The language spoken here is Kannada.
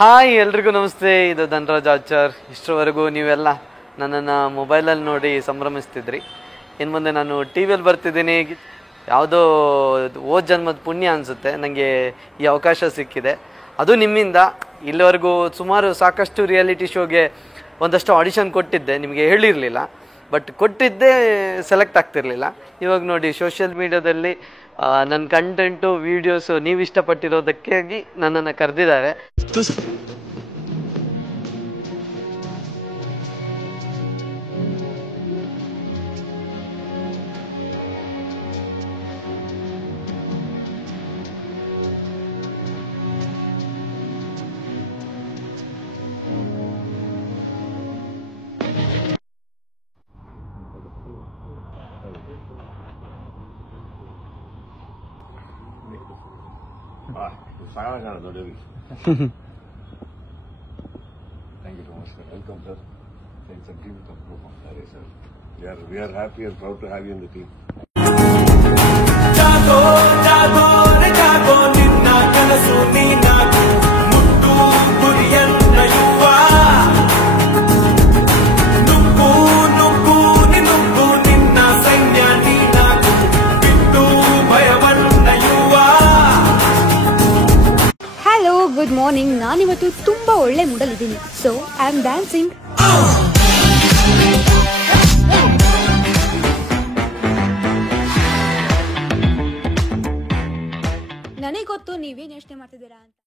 ಹಾಯ್ ಎಲ್ರಿಗೂ ನಮಸ್ತೆ. ಇದು ಧನರಾಜ್ ಆಚಾರ್. ಇಷ್ಟರವರೆಗೂ ನೀವೆಲ್ಲ ನನ್ನನ್ನು ಮೊಬೈಲಲ್ಲಿ ನೋಡಿ ಸಂಭ್ರಮಿಸ್ತಿದ್ರಿ. ಇನ್ನು ಮುಂದೆ ನಾನು ಟಿ ವಿಯಲ್ಲಿ ಬರ್ತಿದ್ದೀನಿ. ಯಾವುದೋ ಜನ್ಮದ ಪುಣ್ಯ ಅನಿಸುತ್ತೆ ನನಗೆ ಈ ಅವಕಾಶ ಸಿಕ್ಕಿದೆ. ಅದು ನಿಮ್ಮಿಂದ. ಇಲ್ಲಿವರೆಗೂ ಸಾಕಷ್ಟು ರಿಯಾಲಿಟಿ ಶೋಗೆ ಒಂದಷ್ಟು ಆಡಿಷನ್ ಕೊಟ್ಟಿದ್ದೆ, ನಿಮಗೆ ಹೇಳಿರಲಿಲ್ಲ. ಬಟ್ ಕೊಟ್ಟಿದ್ದೇ ಸೆಲೆಕ್ಟ್ ಆಗ್ತಿರ್ಲಿಲ್ಲ. ಇವಾಗ ನೋಡಿ ಸೋಷಿಯಲ್ ಮೀಡಿಯಾದಲ್ಲಿ ನನ್ನ ಕಂಟೆಂಟು ವೀಡಿಯೋಸು ನೀವು ಇಷ್ಟಪಟ್ಟಿರೋದಕ್ಕಾಗಿ ನನ್ನನ್ನು ಕರೆದಿದ್ದಾರೆ. Thank you so much, sir. Welcome, sir. It's a dream come true from Sir, sir. We are happy and proud to have you in the team. Good morning. ನಾನಿವತ್ತು ತುಂಬಾ ಒಳ್ಳೆ ಮೂಡಲ್ಲಿದ್ದೀನಿ. So I am dancing. ನನಗೆ ಗೊತ್ತು ನೀವೇನು ಯೋಚನೆ ಮಾಡ್ತಿದ್ದೀರಾ ಅಂತ.